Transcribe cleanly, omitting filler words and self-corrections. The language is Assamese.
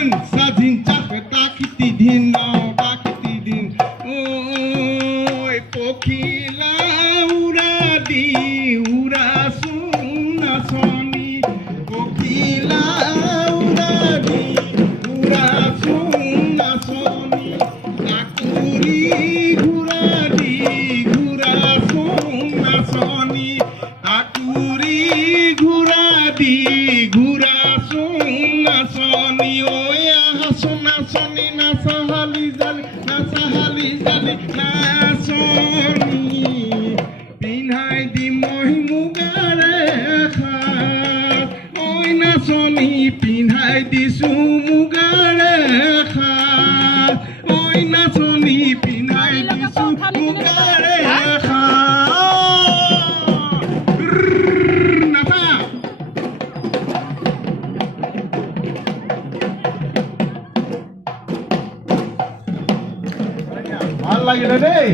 দিন স্বাধীন চাপে তাকিতি দিন তাকিতি দিন ওই পখিলা উড়া দি উড়া সোনা সনি পখিলা উড়া দি উড়া সোনা সনি আকুরি ঘুরা দি ঘুরা সোনা সনি আকুরি ঘুরা দি ঘুরা সোনা সনি ওই আহা সোনা সনি না সাহালি জালি না সাহালি জালি না সনি পিন্হাই দি মহি মুগারে খাত ওই না সনি পিন্হাই দিছো মুগারে খাত ওই না সনি পিন্হাই দিছো মুগারে খাত নাথা ভাল লাগিলে দেই।